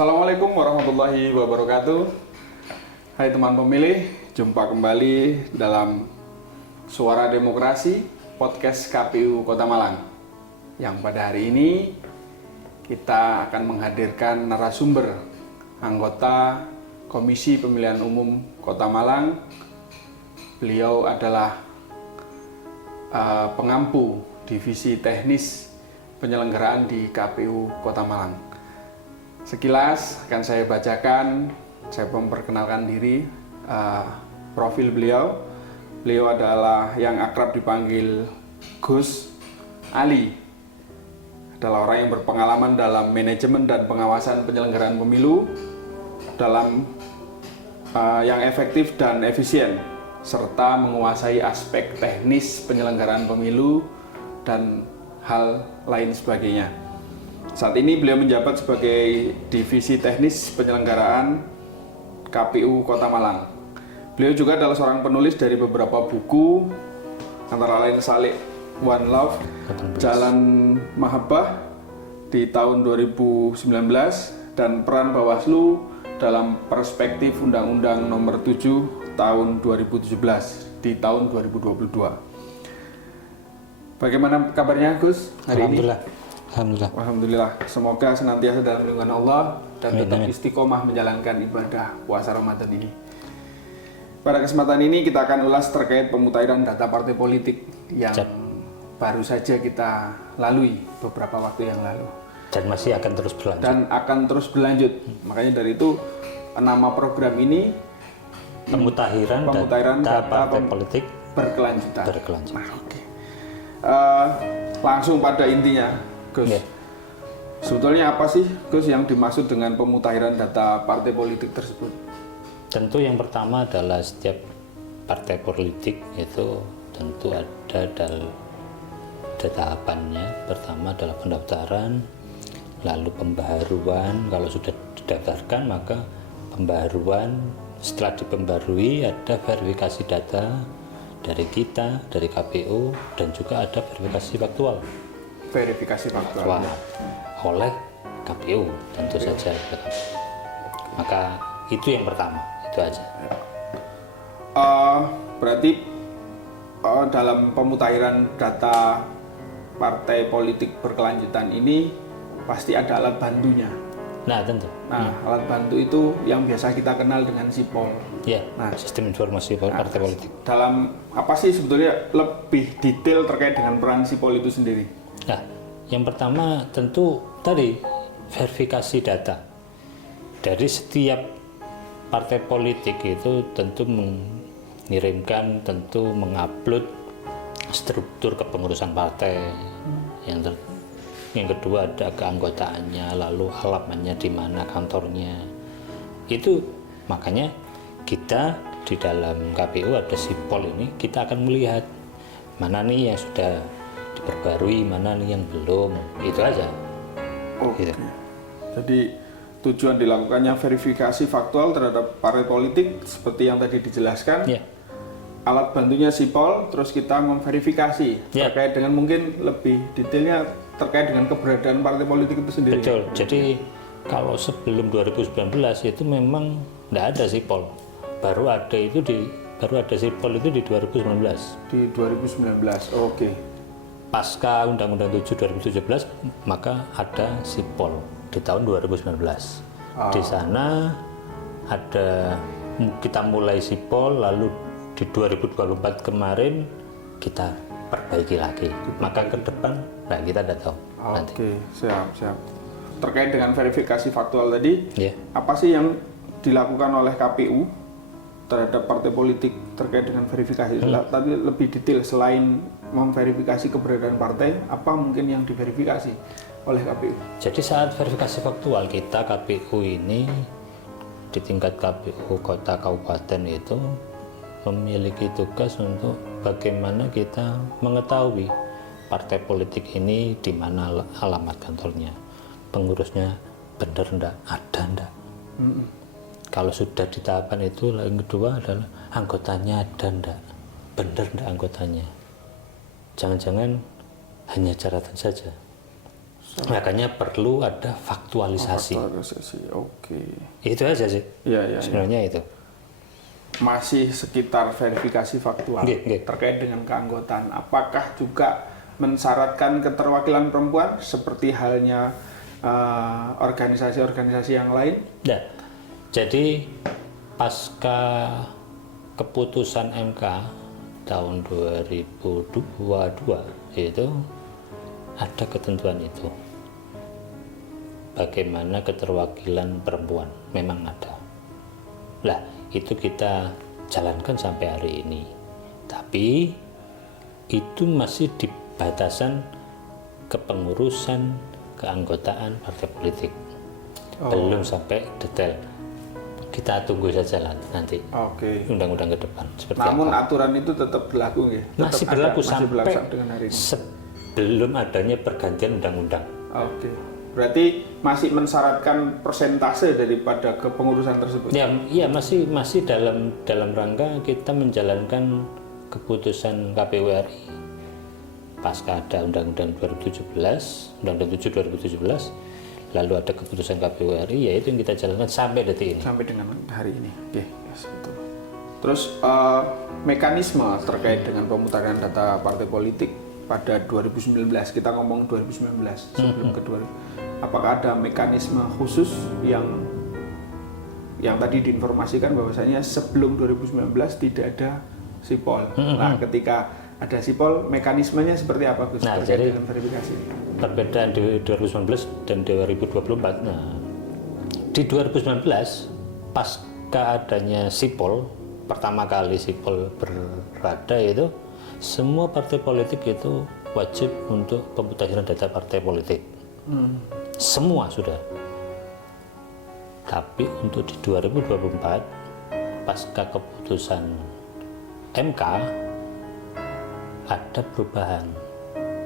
Assalamualaikum warahmatullahi wabarakatuh. Hai teman pemilih, jumpa kembali dalam Suara Demokrasi Podcast KPU Kota Malang. Yang pada hari ini kita akan menghadirkan narasumber anggota Komisi Pemilihan Umum Kota Malang. Beliau adalah pengampu Divisi Teknis Penyelenggaraan di KPU Kota Malang. Sekilas akan saya bacakan, saya memperkenalkan diri, profil beliau. Beliau adalah yang akrab dipanggil Gus Ali. Adalah orang yang berpengalaman dalam manajemen dan pengawasan penyelenggaraan pemilu dalam yang efektif dan efisien, serta menguasai aspek teknis penyelenggaraan pemilu dan hal lain sebagainya. Saat ini beliau menjabat sebagai Divisi Teknis Penyelenggaraan KPU Kota Malang. Beliau juga adalah seorang penulis dari beberapa buku, antara lain Salik One Love, Jalan Mahabbah di tahun 2019, dan Peran Bawaslu dalam Perspektif Undang-Undang Nomor 7 tahun 2017 di tahun 2022. Bagaimana kabarnya Gus hari ini? Alhamdulillah. Semoga senantiasa dalam lindungan Allah dan tetap istiqomah menjalankan ibadah puasa Ramadan ini. Pada kesempatan ini kita akan ulas terkait pemutahiran data partai politik yang baru saja kita lalui beberapa waktu yang lalu. Dan masih akan terus berlanjut. Makanya dari itu nama program ini pemutahiran data partai politik berkelanjutan. Nah, langsung pada intinya. Gus, sebetulnya apa sih Gus yang dimaksud dengan pemutahiran data partai politik tersebut? Tentu yang pertama adalah setiap partai politik itu tentu ada tahapannya. Pertama adalah pendaftaran, lalu pembaharuan. Kalau sudah didaftarkan maka pembaharuan. Setelah dipembarui ada verifikasi data dari kita, dari KPU, dan juga ada verifikasi faktual. Oleh KPU tentu saja. Maka itu yang pertama, itu aja. Berarti dalam pemutahiran data partai politik berkelanjutan ini pasti ada alat bantunya. Nah, tentu. Alat bantu itu yang biasa kita kenal dengan SIPOL. Ya, sistem informasi partai politik. Dalam apa sih sebetulnya lebih detail terkait dengan peran SIPOL itu sendiri? Nah, yang pertama tentu tadi verifikasi data dari setiap partai politik itu tentu mengirimkan, tentu mengupload struktur kepengurusan partai. Yang kedua ada keanggotaannya, lalu alamatnya di mana kantornya. Itu makanya kita di dalam KPU ada SIPOL ini, kita akan melihat mana nih yang sudah diperbarui, mana nih yang belum, itu aja. Gitu. Jadi tujuan dilakukannya verifikasi faktual terhadap partai politik seperti yang tadi dijelaskan. Alat bantunya SIPOL, terus kita memverifikasi terkait dengan mungkin lebih detailnya terkait dengan keberadaan partai politik itu sendiri. Betul. Jadi kalau sebelum 2019 itu memang tidak ada SIPOL. Baru ada SIPOL itu di 2019. Di 2019. Oke. Pasca Undang-Undang 7 2017 maka ada SIPOL di tahun 2019. Di sana ada kita mulai SIPOL, lalu di 2024 kemarin kita perbaiki lagi. Maka ke depan kita tidak tahu. Oke, siap. Terkait dengan verifikasi faktual tadi, apa sih yang dilakukan oleh KPU terhadap partai politik terkait dengan verifikasi? Tapi lebih detail, selain memverifikasi keberadaan partai, apa mungkin yang diverifikasi oleh KPU? Jadi saat verifikasi faktual kita KPU ini di tingkat KPU kota kabupaten itu memiliki tugas untuk bagaimana kita mengetahui partai politik ini di mana alamat kantornya, pengurusnya benar enggak, ada enggak. Kalau sudah di tahapan itu, yang kedua adalah anggotanya ada enggak, benar enggak anggotanya. Jangan-jangan hanya catatan saja. Makanya perlu ada faktualisasi. Oke. Itu aja sih. Iya. Sebenarnya itu. Masih sekitar verifikasi faktual terkait dengan keanggotaan. Apakah juga mensyaratkan keterwakilan perempuan seperti halnya organisasi-organisasi yang lain? Nah, jadi pasca keputusan MK tahun 2022 itu ada ketentuan itu. Bagaimana keterwakilan perempuan memang ada. Lah, itu kita jalankan sampai hari ini. Tapi itu masih di batasan kepengurusan keanggotaan partai politik. Belum sampai detail. Kita tunggu saja lah nanti. Undang-undang ke depan seperti namun apa. Aturan itu tetap berlaku ya? Masih berlaku sampai dengan hari ini. Sebelum adanya pergantian undang-undang. Berarti masih mensyaratkan persentase daripada kepengurusan tersebut? Ya masih dalam rangka kita menjalankan keputusan KPU RI pasca ada Undang-Undang 2017, Undang-Undang 7 2017, lalu ada keputusan KPU RI, yaitu yang kita jalankan sampai detik ini. Sampai dengan hari ini. Betul. Terus mekanisme terkait dengan pemutaran data partai politik pada 2019, kita ngomong 2019 sebelum ke 2000. Apakah ada mekanisme khusus yang tadi diinformasikan bahwasanya sebelum 2019 tidak ada sipol. Nah, ketika ada sipol, mekanismenya seperti apa, Gus? Nah, terkait jadi dengan verifikasi. Perbedaan di 2019 dan 2024. Nah, di 2019 pasca adanya sipol, pertama kali sipol berada itu, semua partai politik itu wajib untuk pemutahiran data partai politik. Semua sudah. Tapi untuk di 2024 pasca keputusan MK ada perubahan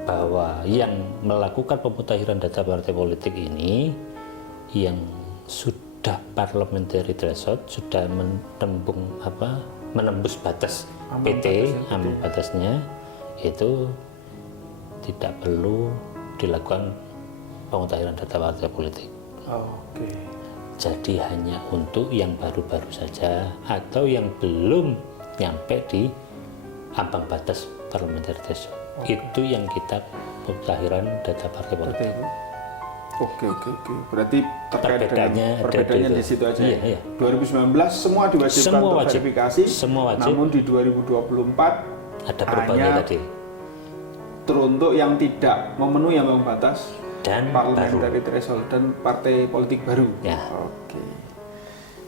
bahwa yang melakukan pemutahiran data partai politik ini yang sudah parliamentary threshold, sudah menembus batas PT, ambang batasnya, itu tidak perlu dilakukan pemutahiran data partai politik. Jadi hanya untuk yang baru-baru saja atau yang belum nyampe di ambang batas parliamentary threshold. Itu yang kita pemutahiran data partai politik. Oke. Berarti terkait dengan perbedaannya di situ aja. Iya. 2019 semua diwajibkan untuk verifikasi. Semua wajib. Namun di 2024 ada perubahannya tadi. Teruntuk yang tidak memenuhi ambang batas dan parliamentary threshold dan partai politik baru. Ya. Oke.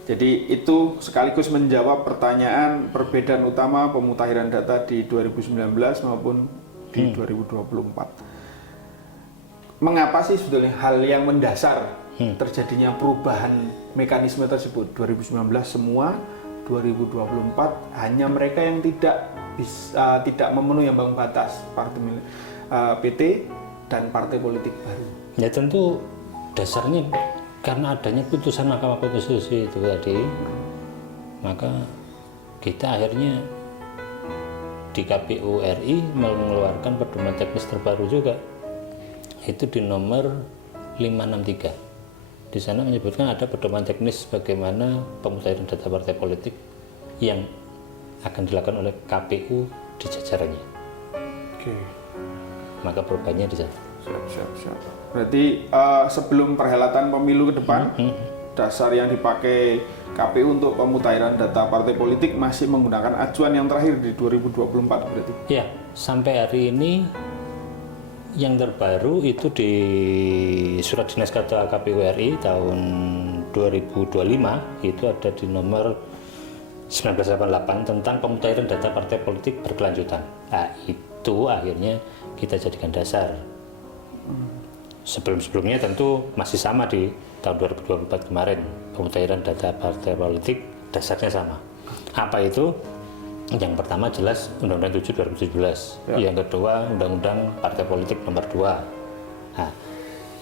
Jadi itu sekaligus menjawab pertanyaan perbedaan utama pemutahiran data di 2019 maupun di 2024. Mengapa sih sebetulnya hal yang mendasar terjadinya perubahan mekanisme tersebut? 2019 semua, 2024 hanya mereka yang tidak memenuhi ambang batas partai PT dan partai politik baru. Ya tentu dasarnya karena adanya putusan Mahkamah Konstitusi itu tadi, maka kita akhirnya di KPU RI mengeluarkan pedoman teknis terbaru juga, itu di nomor 563. Di sana menyebutkan ada pedoman teknis bagaimana pemutahiran data partai politik yang akan dilakukan oleh KPU di jajarannya. Maka perubahannya di sana. Siap. Berarti sebelum perhelatan pemilu ke depan, dasar yang dipakai KPU untuk pemutahiran data partai politik masih menggunakan acuan yang terakhir di 2024 berarti? Ya, sampai hari ini yang terbaru itu di Surat Dinas Ketua KPU RI tahun 2025 itu ada di nomor 1988 tentang pemutahiran data partai politik berkelanjutan. Nah, itu akhirnya kita jadikan dasar. Sebelum-sebelumnya tentu masih sama di tahun 2024 kemarin, pemutahiran data partai politik dasarnya sama. Apa itu? Yang pertama jelas Undang-Undang 7 2017. Yang kedua Undang-Undang Partai Politik nomor 2. Nah,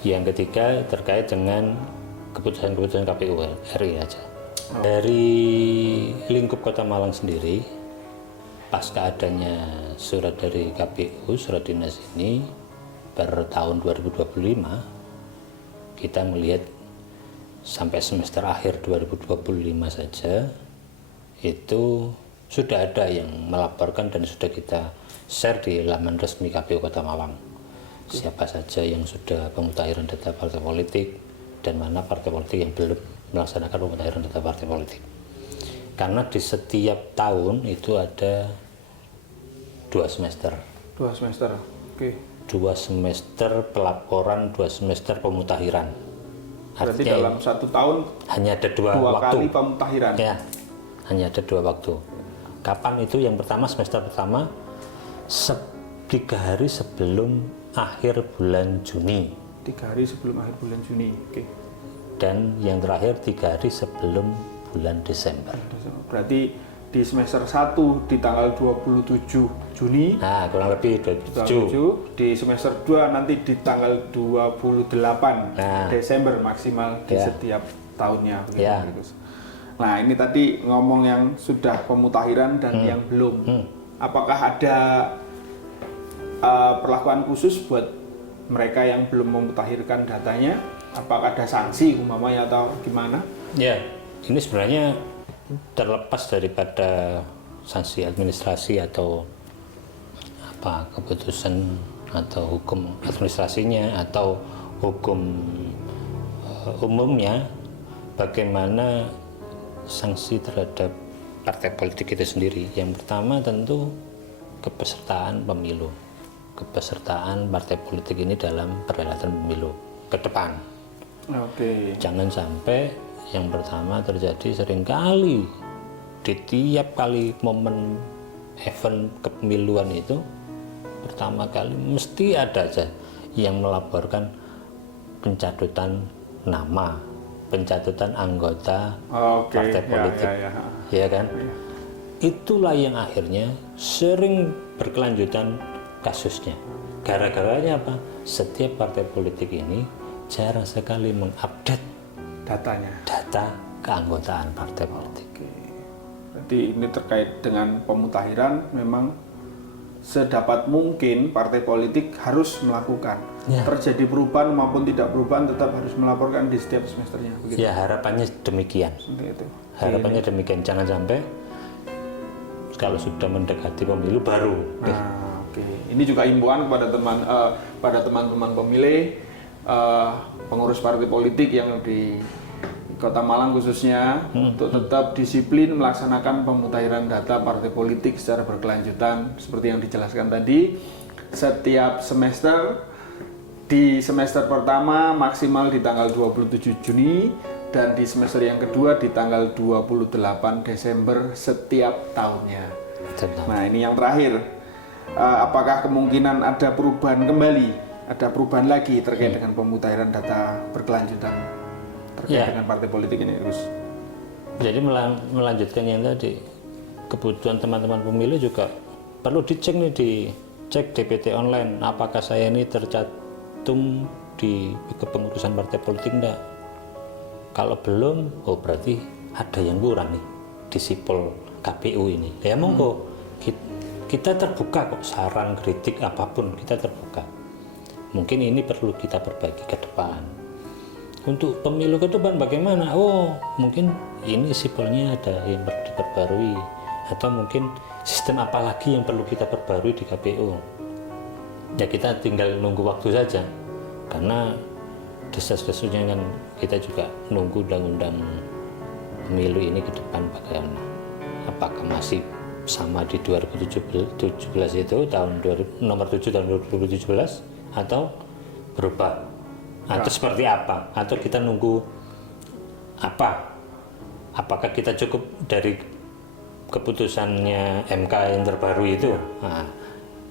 yang ketiga terkait dengan keputusan-keputusan KPU RI aja. Dari lingkup Kota Malang sendiri, pasca adanya surat dari KPU, surat dinas ini, per tahun 2025 kita melihat sampai semester akhir 2025 saja itu sudah ada yang melaporkan dan sudah kita share di laman resmi KPU Kota Malang. Siapa saja yang sudah pemutakhiran data partai politik dan mana partai politik yang belum melaksanakan pemutakhiran data partai politik. Karena di setiap tahun itu ada 2 semester. 2 semester. Oke. 2 semester pelaporan, 2 semester pemutakhiran. Berarti Artinya dalam 1 tahun hanya ada 2 2 waktu. kali pemutakhiran. Ya, hanya ada 2 waktu. Kapan itu? Yang pertama, semester pertama 3 hari sebelum akhir bulan Juni. 3 hari sebelum akhir bulan Juni. Oke. Dan yang terakhir 3 hari sebelum bulan Desember. Berarti di semester 1 di tanggal 27 Juni. Nah, kurang lebih 27. Di semester 2 nanti di tanggal 28 Desember maksimal di setiap tahunnya. Ya. Nah, ini tadi ngomong yang sudah pemutakhiran dan yang belum. Apakah ada perlakuan khusus buat mereka yang belum memutakhirkan datanya? Apakah ada sanksi umpamanya atau gimana? Ya, ini sebenarnya terlepas daripada sanksi administrasi atau apa keputusan atau hukum administrasinya atau hukum umumnya, bagaimana sanksi terhadap partai politik itu sendiri. Yang pertama tentu kepesertaan pemilu, kepesertaan partai politik ini dalam perhelatan pemilu ke depan. Oke. Jangan sampai yang pertama terjadi seringkali di tiap kali momen event kepemiluan itu, pertama kali mesti ada aja yang melaporkan pencatutan nama, pencatutan anggota partai politik, ya kan? Itulah yang akhirnya sering berkelanjutan kasusnya. Gara-garanya apa? Setiap partai politik ini jarang sekali mengupdate data keanggotaan partai politik. Oke. Berarti ini terkait dengan pemutakhiran, memang sedapat mungkin partai politik harus melakukan. Terjadi perubahan maupun tidak perubahan tetap harus melaporkan di setiap semesternya. Begitu? Ya, harapannya demikian. Itu. Harapannya demikian. Jangan sampai kalau sudah mendekati pemilu baru. Oke. Ini juga himbauan kepada teman-teman pemilih, pengurus partai politik yang di Kota Malang khususnya, untuk tetap disiplin melaksanakan pemutakhiran data partai politik secara berkelanjutan seperti yang dijelaskan tadi. Setiap semester, di semester pertama maksimal di tanggal 27 Juni dan di semester yang kedua di tanggal 28 Desember setiap tahunnya. Nah, ini yang terakhir, apakah kemungkinan ada perubahan kembali, ada perubahan lagi terkait dengan pemutakhiran data berkelanjutan terkait dengan partai politik ini, Gus? Jadi melanjutkan yang tadi, kebutuhan teman-teman pemilih juga perlu dicek nih, dicek DPT online, apakah saya ini tercantum di kepengurusan partai politik enggak? Kalau belum, oh berarti ada yang kurang nih di sipol KPU ini. Ya monggo, kita terbuka kok, saran, kritik apapun kita terbuka. Mungkin ini perlu kita perbaiki ke depan. Untuk pemilu ke depan bagaimana? Oh, mungkin ini sipolnya ada yang perlu diperbarui, atau mungkin sistem apa lagi yang perlu kita perbarui di KPU. Ya kita tinggal nunggu waktu saja, karena desas-desusnya kan kita juga nunggu undang-undang pemilu ini ke depan bagaimana. Apakah masih sama di 2017 itu nomor 7 tahun 2017 atau berubah? Atau seperti apa? Atau kita nunggu apa? Apakah kita cukup dari keputusannya MK yang terbaru itu? Nah,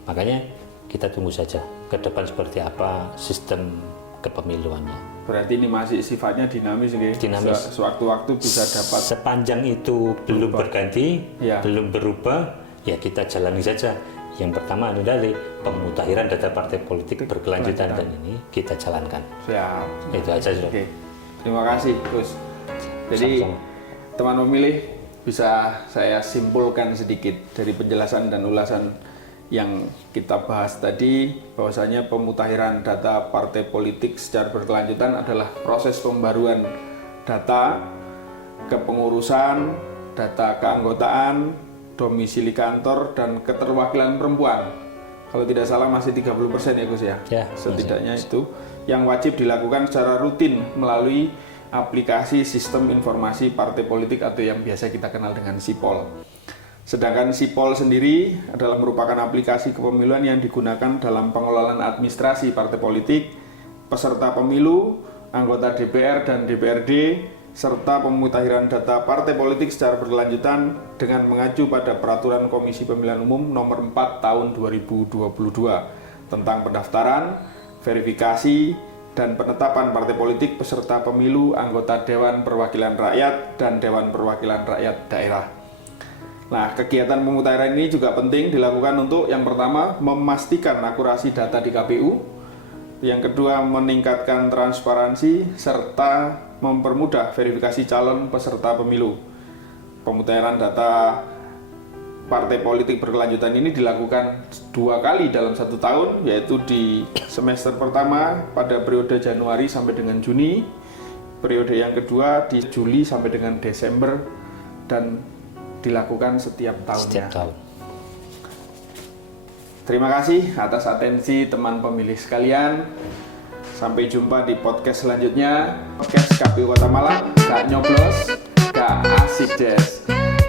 makanya kita tunggu saja ke depan seperti apa sistem kepemiluannya. Berarti ini masih sifatnya dinamis, gitu? Dinamis. Sewaktu-waktu bisa dapat. Sepanjang itu belum berganti, belum berubah, ya kita jalani saja. Yang pertama adalah pemutakhiran data partai politik berkelanjutan dan ini kita jalankan. Siap. Itu aja sudah. Oke. Terima kasih, Gus. Jadi teman pemilih, bisa saya simpulkan sedikit dari penjelasan dan ulasan yang kita bahas tadi, bahwasanya pemutakhiran data partai politik secara berkelanjutan adalah proses pembaruan data kepengurusan, data keanggotaan, domisili kantor, dan keterwakilan perempuan. Kalau tidak salah masih 30% ya Gus ya? Ya, setidaknya itu yang wajib dilakukan secara rutin melalui aplikasi sistem informasi partai politik atau yang biasa kita kenal dengan SIPOL. Sedangkan SIPOL sendiri adalah merupakan aplikasi kepemiluan yang digunakan dalam pengelolaan administrasi partai politik, peserta pemilu, anggota DPR dan DPRD, serta pemutakhiran data partai politik secara berkelanjutan dengan mengacu pada Peraturan Komisi Pemilihan Umum Nomor 4 Tahun 2022 tentang pendaftaran, verifikasi, dan penetapan partai politik peserta pemilu, anggota Dewan Perwakilan Rakyat, dan Dewan Perwakilan Rakyat Daerah. Nah, kegiatan pemutakhiran ini juga penting dilakukan untuk yang pertama memastikan akurasi data di KPU, yang kedua meningkatkan transparansi serta mempermudah verifikasi calon peserta pemilu. Pemutakhiran data partai politik berkelanjutan ini dilakukan 2 kali dalam 1 tahun, yaitu di semester pertama pada periode Januari sampai dengan Juni, periode yang kedua di Juli sampai dengan Desember, dan dilakukan setiap tahunnya. Terima kasih atas atensi teman pemilih sekalian. Sampai jumpa di podcast selanjutnya. Podcast KPU Kota Malang, gak nyoblos, gak asik des.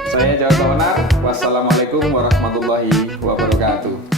Saya Jawad Tawanar. Wassalamualaikum warahmatullahi wabarakatuh.